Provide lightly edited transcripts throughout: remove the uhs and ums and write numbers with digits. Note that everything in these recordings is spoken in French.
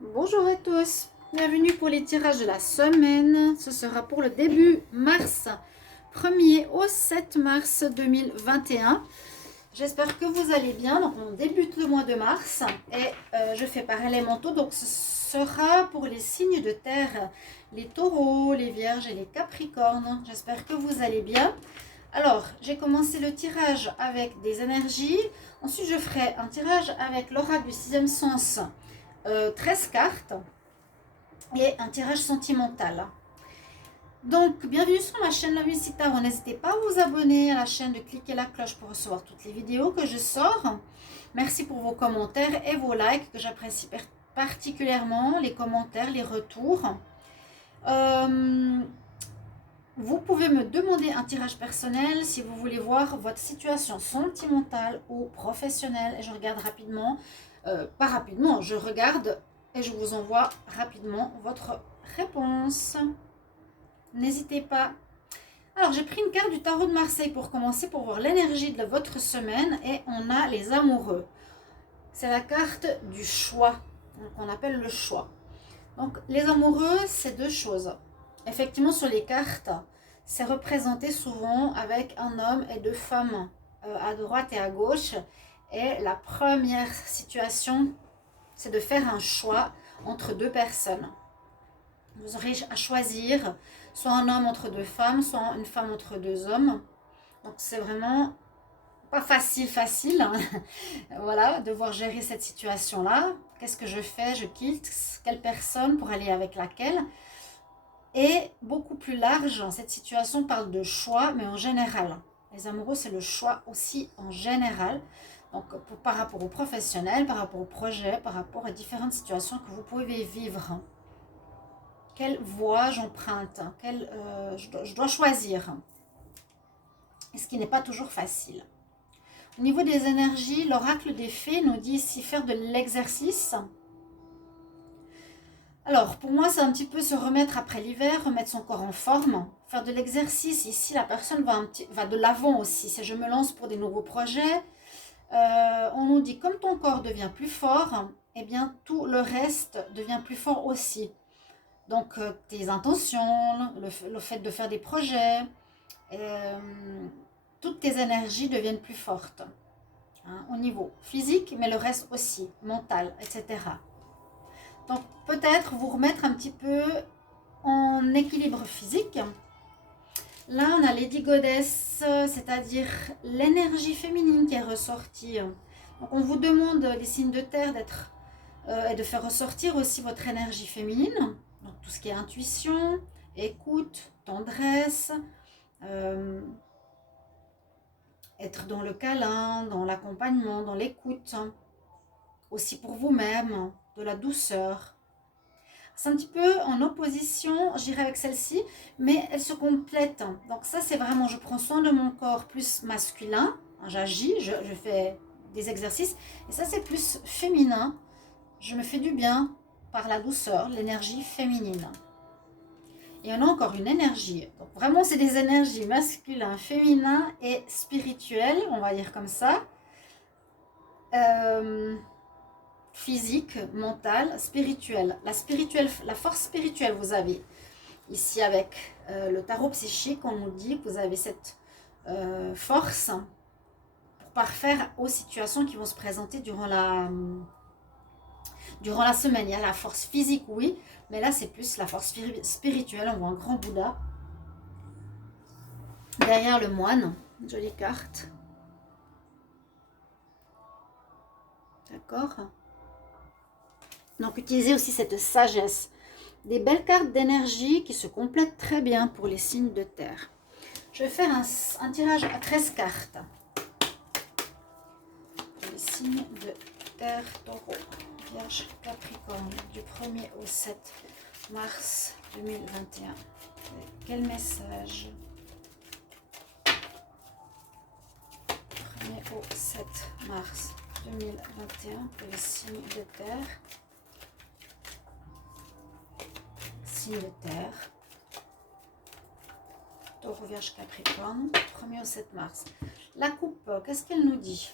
Bonjour à tous, bienvenue pour les tirages de la semaine. Ce sera pour le début mars, 1er au 7 mars 2021. J'espère que vous allez bien. Donc on débute le mois de mars et je fais par élémentaux. Donc ce sera pour les signes de terre, les taureaux, les vierges et les capricornes. J'espère que vous allez bien. Alors, j'ai commencé le tirage avec des énergies. Ensuite, je ferai un tirage avec l'oracle du sixième sens, 13 cartes et un tirage sentimental. Donc, bienvenue sur ma chaîne La Musictaro. N'hésitez pas à vous abonner à la chaîne, de cliquer la cloche pour recevoir toutes les vidéos que je sors. Merci pour vos commentaires et vos likes que j'apprécie particulièrement, les commentaires, les retours. Vous pouvez me demander un tirage personnel si vous voulez voir votre situation sentimentale ou professionnelle. Et je regarde rapidement, pas rapidement, je regarde et je vous envoie rapidement votre réponse. N'hésitez pas. Alors, j'ai pris une carte du tarot de Marseille pour commencer, pour voir l'énergie de votre semaine. Et on a les amoureux. C'est la carte du choix, qu'on appelle le choix. Donc, les amoureux, c'est deux choses. Effectivement, sur les cartes, c'est représenté souvent avec un homme et deux femmes à droite et à gauche. Et la première situation, c'est de faire un choix entre deux personnes. Vous aurez à choisir soit un homme entre deux femmes, soit une femme entre deux hommes. Donc, c'est vraiment pas facile, hein. Voilà, devoir gérer cette situation-là. Qu'est-ce que je fais? Je quitte quelle personne pour aller avec laquelle? Et beaucoup plus large, cette situation parle de choix, mais en général. Les amoureux, c'est le choix aussi en général. Donc, par rapport aux professionnels, par rapport au projet, par rapport à différentes situations que vous pouvez vivre. Quelle voie j'emprunte? Je dois choisir. Et ce qui n'est pas toujours facile. Au niveau des énergies, l'oracle des fées nous dit ici faire de l'exercice. Alors, pour moi, c'est un petit peu se remettre après l'hiver, remettre son corps en forme, faire de l'exercice. Ici, la personne va de l'avant aussi. Si je me lance pour des nouveaux projets, on nous dit comme ton corps devient plus fort, eh bien, tout le reste devient plus fort aussi. Donc, tes intentions, le fait de faire des projets, toutes tes énergies deviennent plus fortes. Hein, au niveau physique, mais le reste aussi, mental, etc. Donc peut-être vous remettre un petit peu en équilibre physique. Là, on a Lady Goddess, c'est-à-dire l'énergie féminine qui est ressortie. Donc on vous demande, les signes de terre, d'être et de faire ressortir aussi votre énergie féminine. Donc tout ce qui est intuition, écoute, tendresse, être dans le câlin, dans l'accompagnement, dans l'écoute. Aussi pour vous-même, de la douceur. C'est un petit peu en opposition, j'irai avec celle-ci, mais elles se complètent. Donc ça, c'est vraiment, je prends soin de mon corps plus masculin, j'agis, je fais des exercices. Et ça, c'est plus féminin. Je me fais du bien par la douceur, l'énergie féminine. Et on a encore une énergie. Donc vraiment, c'est des énergies masculin, féminin et spirituel, on va dire comme ça. Physique, mentale, spirituelle. La force spirituelle, vous avez ici avec le tarot psychique, on nous dit que vous avez cette force pour parfaire aux situations qui vont se présenter durant la semaine. Il y a la force physique, oui, mais là c'est plus la force spirituelle. On voit un grand Bouddha derrière le moine. Une jolie carte. D'accord. Donc utilisez aussi cette sagesse. Des belles cartes d'énergie qui se complètent très bien pour les signes de terre. Je vais faire un tirage à 13 cartes. Les signes de terre, taureau, vierge, capricorne, du 1er au 7 mars 2021. Quel message? 1er au 7 mars 2021 pour les signes de terre. De terre, taureau, vierge, capricorne, 1er au 7 mars. La coupe, qu'est-ce qu'elle nous dit?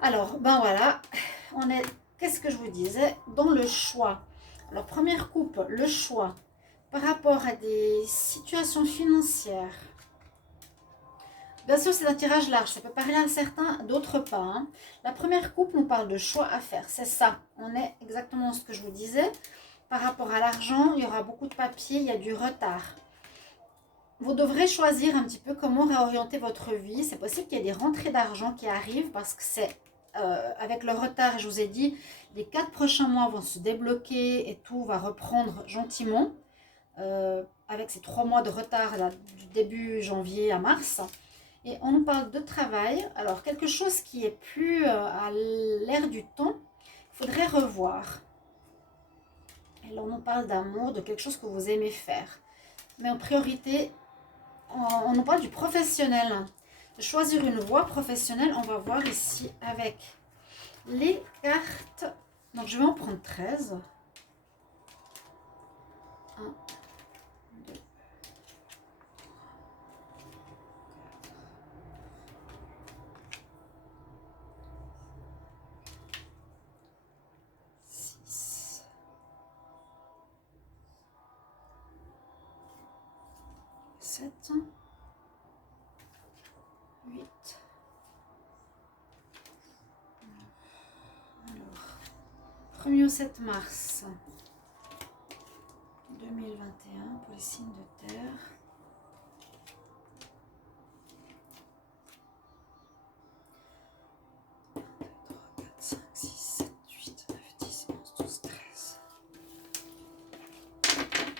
Alors, ben voilà, on est qu'est-ce que je vous disais? Dans le choix. Alors, première coupe, le choix par rapport à des situations financières. Bien sûr, c'est un tirage large, ça peut parler à certains, d'autres pas. Hein. La première coupe nous parle de choix à faire, c'est ça. On est exactement ce que je vous disais. Par rapport à l'argent, il y aura beaucoup de papier, il y a du retard. Vous devrez choisir un petit peu comment réorienter votre vie. C'est possible qu'il y ait des rentrées d'argent qui arrivent parce que c'est avec le retard, je vous ai dit, les 4 prochains mois vont se débloquer et tout va reprendre gentiment. Avec ces 3 mois de retard là, du début janvier à mars. Et on nous parle de travail. Alors, quelque chose qui est plus à l'air du temps, il faudrait revoir. Et là, on nous parle d'amour, de quelque chose que vous aimez faire. Mais en priorité, on nous parle du professionnel. De choisir une voie professionnelle, on va voir ici avec les cartes. Donc, je vais en prendre 13. 1, 2, 6, 7, 8. Alors, 1er au 7 mars 2021 pour les signes de terre.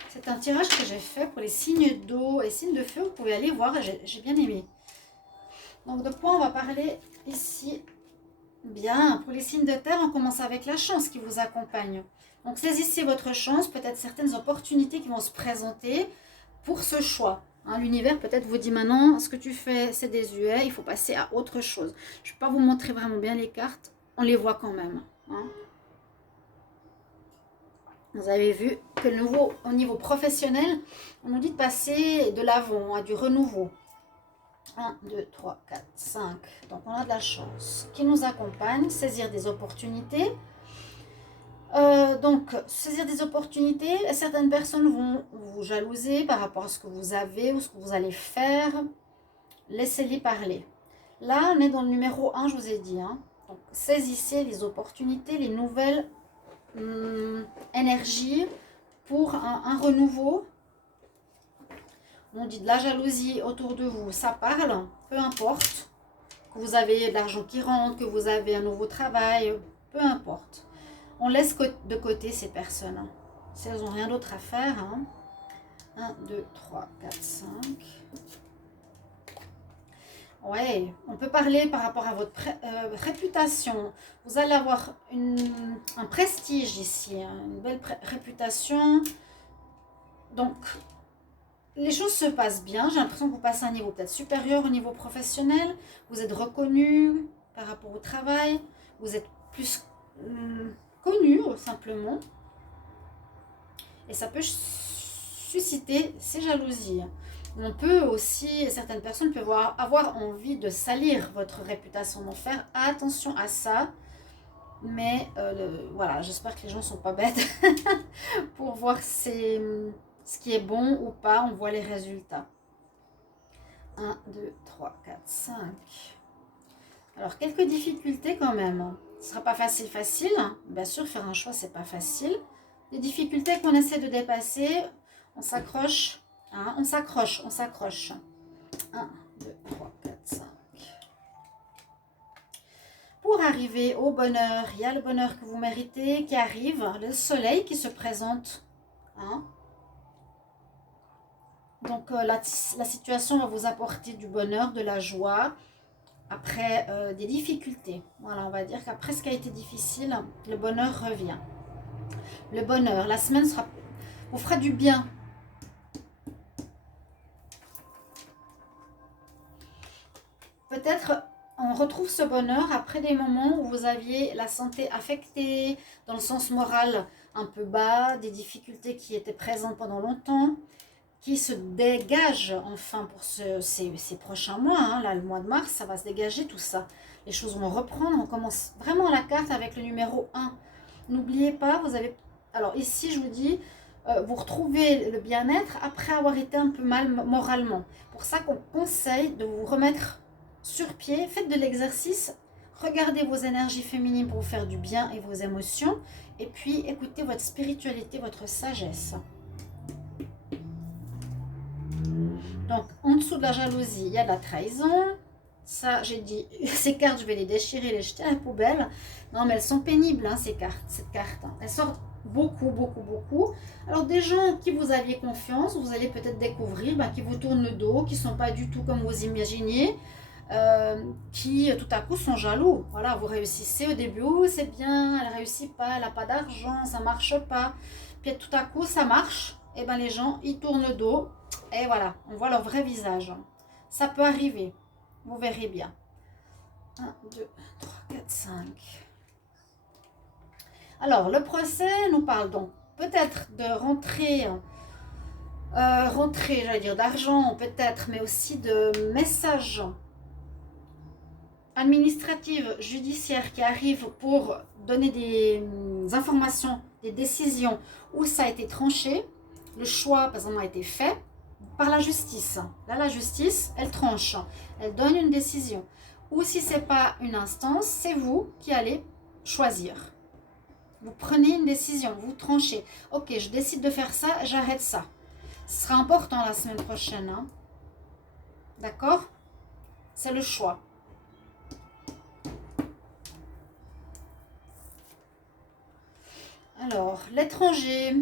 C'est un tirage que j'ai fait pour les signes d'eau et signes de feu. Vous pouvez aller voir, j'ai bien aimé. Donc de quoi on va parler ici? Bien, pour les signes de terre, on commence avec la chance qui vous accompagne. Donc saisissez votre chance, peut-être certaines opportunités qui vont se présenter pour ce choix. Hein, l'univers peut-être vous dit maintenant, ce que tu fais c'est désuet, il faut passer à autre chose. Je ne vais pas vous montrer vraiment bien les cartes, on les voit quand même. Hein. Vous avez vu que au niveau professionnel, on nous dit de passer de l'avant, à du renouveau. 1, 2, 3, 4, 5. Donc on a de la chance qui nous accompagne, saisir des opportunités. Donc, saisir des opportunités, certaines personnes vont vous jalouser par rapport à ce que vous avez ou ce que vous allez faire. Laissez-les parler. Là, on est dans le numéro 1, je vous ai dit. Hein. Donc, saisissez les opportunités, les nouvelles énergies pour un renouveau. On dit de la jalousie autour de vous, ça parle, peu importe. Que vous avez de l'argent qui rentre, que vous avez un nouveau travail, peu importe. On laisse de côté ces personnes. Si elles n'ont rien d'autre à faire. Hein. 1, 2, 3, 4, 5. Ouais, on peut parler par rapport à votre réputation. Vous allez avoir un prestige ici, hein, une belle réputation. Donc, les choses se passent bien. J'ai l'impression que vous passez à un niveau peut-être supérieur au niveau professionnel. Vous êtes reconnu par rapport au travail. Vous êtes plus connu simplement. Et ça peut susciter ces jalousies. On peut aussi, certaines personnes peuvent avoir envie de salir votre réputation. Donc faire attention à ça. Mais voilà, j'espère que les gens ne sont pas bêtes pour voir ce qui est bon ou pas. On voit les résultats. 1, 2, 3, 4, 5. Alors, quelques difficultés quand même. Ce ne sera pas facile. Bien sûr, faire un choix, c'est pas facile. Des difficultés qu'on essaie de dépasser. On s'accroche. Hein, on s'accroche. 1, 2, 3, 4, 5. Pour arriver au bonheur, il y a le bonheur que vous méritez qui arrive. Le soleil qui se présente. Hein. Donc, la situation va vous apporter du bonheur, de la joie. Après des difficultés. Voilà, on va dire qu'après ce qui a été difficile, le bonheur revient. Le bonheur, la semaine vous fera du bien. Peut-être on retrouve ce bonheur après des moments où vous aviez la santé affectée, dans le sens moral un peu bas, des difficultés qui étaient présentes pendant longtemps, qui se dégagent enfin pour ces prochains mois. Hein. Là, le mois de mars, ça va se dégager tout ça. les choses vont reprendre. On commence vraiment la carte avec le numéro 1. N'oubliez pas, vous avez... Alors ici, je vous dis, vous retrouvez le bien-être après avoir été un peu mal moralement. Pour ça qu'on conseille de vous remettre sur pied. Faites de l'exercice. Regardez vos énergies féminines pour vous faire du bien et vos émotions. Et puis, écoutez votre spiritualité, votre sagesse. Donc, en dessous de la jalousie, il y a la trahison. Ça, j'ai dit, ces cartes, je vais les déchirer, les jeter à la poubelle. Non, mais elles sont pénibles, hein, cette carte. Hein. Elles sortent beaucoup, beaucoup, beaucoup. Alors, des gens qui vous aviez confiance, vous allez peut-être découvrir, qui vous tournent le dos, qui ne sont pas du tout comme vous imaginiez, qui tout à coup sont jaloux. Voilà, vous réussissez au début, oh, c'est bien, elle ne réussit pas, elle n'a pas d'argent, ça ne marche pas. Puis tout à coup, ça marche. Et bien, les gens, ils tournent le dos. Et voilà, on voit leur vrai visage. Ça peut arriver. Vous verrez bien. 1, 2, 3, 4, 5. Alors, le procès nous parle donc peut-être de rentrer, j'allais dire d'argent, peut-être, mais aussi de messages administratifs, judiciaires qui arrivent pour donner des informations, des décisions où ça a été tranché. Le choix, par exemple, a été fait par la justice. Là, la justice, elle tranche, elle donne une décision. Ou si ce n'est pas une instance, c'est vous qui allez choisir. Vous prenez une décision, vous tranchez. Ok, je décide de faire ça, j'arrête ça. Ce sera important la semaine prochaine. Hein. D'accord? C'est le choix. Alors, l'étranger.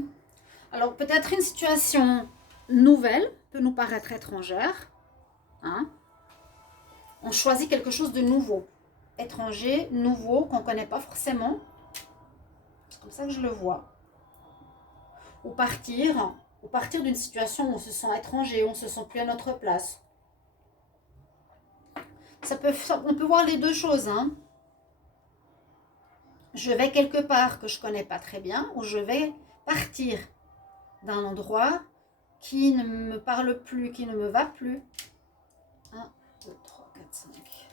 Alors, peut-être une situation nouvelle peut nous paraître étrangère. Hein? On choisit quelque chose de nouveau. Étranger, nouveau, qu'on ne connaît pas forcément. C'est comme ça que je le vois. Ou partir d'une situation où on se sent étranger, où on ne se sent plus à notre place. On peut voir les deux choses. Hein. Je vais quelque part que je ne connais pas très bien, ou je vais partir d'un endroit qui ne me parle plus, qui ne me va plus. 1, 2, 3, 4, 5.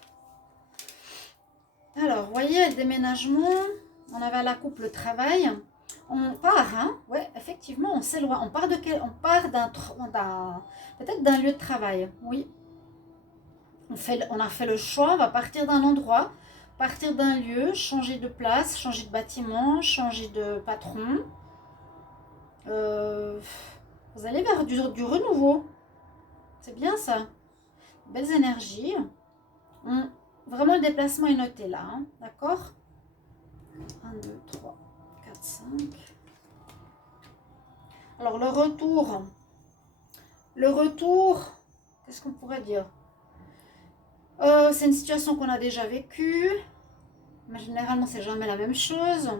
Alors, vous voyez, le déménagement, on avait à la coupe le travail. On part, hein? Ouais, effectivement, on s'éloigne. On part peut-être d'un lieu de travail, oui. On a fait le choix, on va partir d'un endroit, partir d'un lieu, changer de place, changer de bâtiment, changer de patron. Vous allez vers du renouveau. C'est bien ça. Belles énergies. Vraiment, le déplacement est noté là. Hein, d'accord? 1, 2, 3, 4, 5. Alors, le retour. Qu'est-ce qu'on pourrait dire? C'est une situation qu'on a déjà vécue. Mais généralement, c'est jamais la même chose.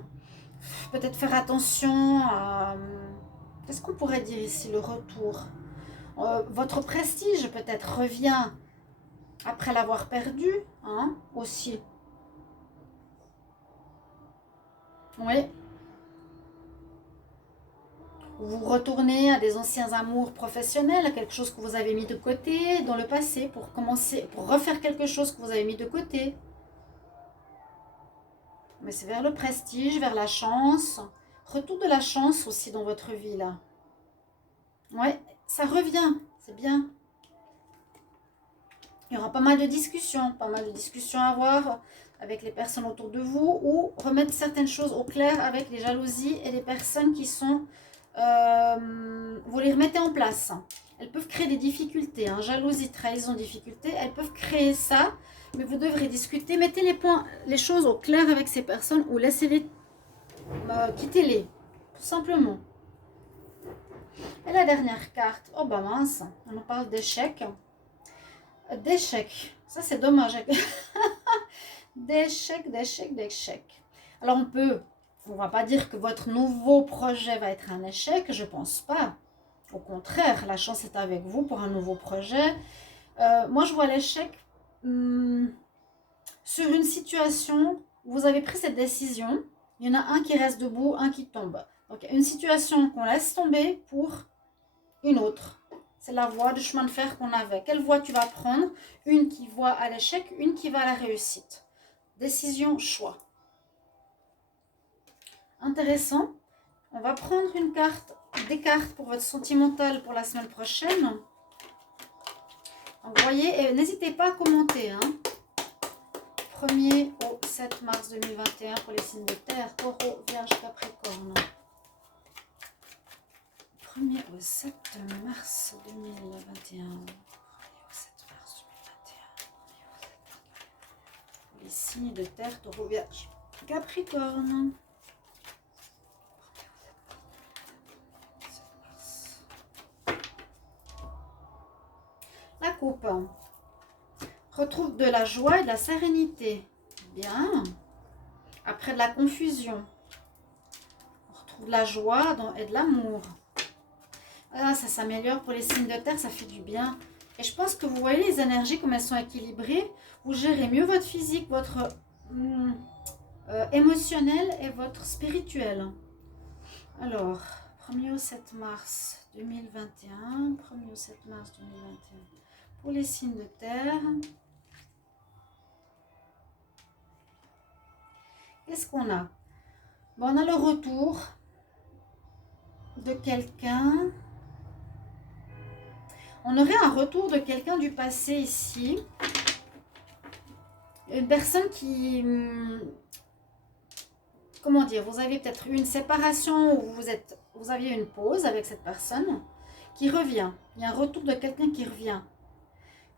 Peut-être faire attention à... Qu'est-ce qu'on pourrait dire ici, le retour? Votre prestige, peut-être, revient après l'avoir perdu, hein, aussi. Oui. Vous retournez à des anciens amours professionnels, à quelque chose que vous avez mis de côté dans le passé pour refaire quelque chose que vous avez mis de côté. Mais c'est vers le prestige, vers la chance. Retour de la chance aussi dans votre vie, là. Ouais, ça revient, c'est bien. Il y aura pas mal de discussions à avoir avec les personnes autour de vous ou remettre certaines choses au clair avec les jalousies et les personnes qui sont... vous les remettez en place. Elles peuvent créer des difficultés, hein, jalousie, trahison, difficultés, elles peuvent créer ça, mais vous devrez discuter. Mettez les choses au clair avec ces personnes ou laissez-les, quittez-les, tout simplement. Et la dernière carte, oh bah mince, on nous parle d'échec. D'échec, ça c'est dommage. d'échec. Alors on va pas dire que votre nouveau projet va être un échec, je pense pas. Au contraire, la chance est avec vous pour un nouveau projet. Moi je vois l'échec sur une situation où vous avez pris cette décision. Il y en a un qui reste debout, un qui tombe. Donc une situation qu'on laisse tomber pour une autre. C'est la voie de chemin de fer qu'on avait. Quelle voie tu vas prendre? Une qui voit à l'échec, une qui va à la réussite. décision, choix. Intéressant. On va prendre une carte, des cartes pour votre sentimental pour la semaine prochaine. Donc, vous voyez, et n'hésitez pas à commenter. 1er au 7 mars 2021 pour les signes de terre, Taureau, Vierge, Capricorne. 1er au 7 mars 2021. 1er au 7 mars 2021. Pour les signes de terre, Taureau, Vierge, Capricorne. La coupe. Retrouve de la joie et de la sérénité. Bien. Après de la confusion. On retrouve de la joie et de l'amour. Voilà, ça s'améliore pour les signes de terre, ça fait du bien. Et je pense que vous voyez les énergies, comme elles sont équilibrées. Vous gérez mieux votre physique, votre émotionnel et votre spirituel. Alors, 1er au 7 mars 2021. 1er au 7 mars 2021. Pour les signes de terre. Qu'est-ce qu'on a? Bon, on a le retour de quelqu'un. On aurait un retour de quelqu'un du passé ici. Une personne qui... Comment dire? Vous avez peut-être eu une séparation ou vous aviez une pause avec cette personne qui revient. Il y a un retour de quelqu'un qui revient.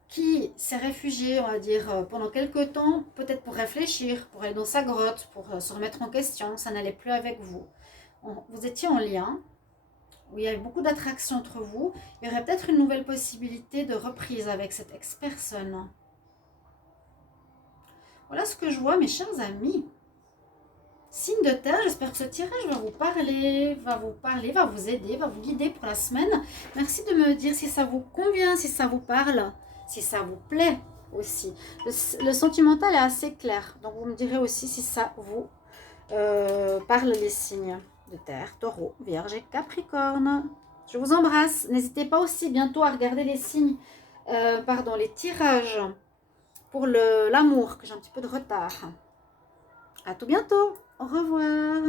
Qui s'est réfugié, on va dire, pendant quelques temps, peut-être pour réfléchir, pour aller dans sa grotte, pour se remettre en question. Ça n'allait plus avec vous. Vous étiez en lien, où il y avait beaucoup d'attraction entre vous. Il y aurait peut-être une nouvelle possibilité de reprise avec cette ex-personne. Voilà ce que je vois, mes chers amis. Signe de terre, j'espère que ce tirage va vous parler, va vous aider, va vous guider pour la semaine. Merci de me dire si ça vous convient, si ça vous parle. Si ça vous plaît aussi. Le sentimental est assez clair. Donc, vous me direz aussi si ça vous parle les signes de terre, Taureau, Vierge et Capricorne. Je vous embrasse. N'hésitez pas aussi bientôt à regarder les signes, les tirages pour l'amour, que j'ai un petit peu de retard. À tout bientôt. Au revoir.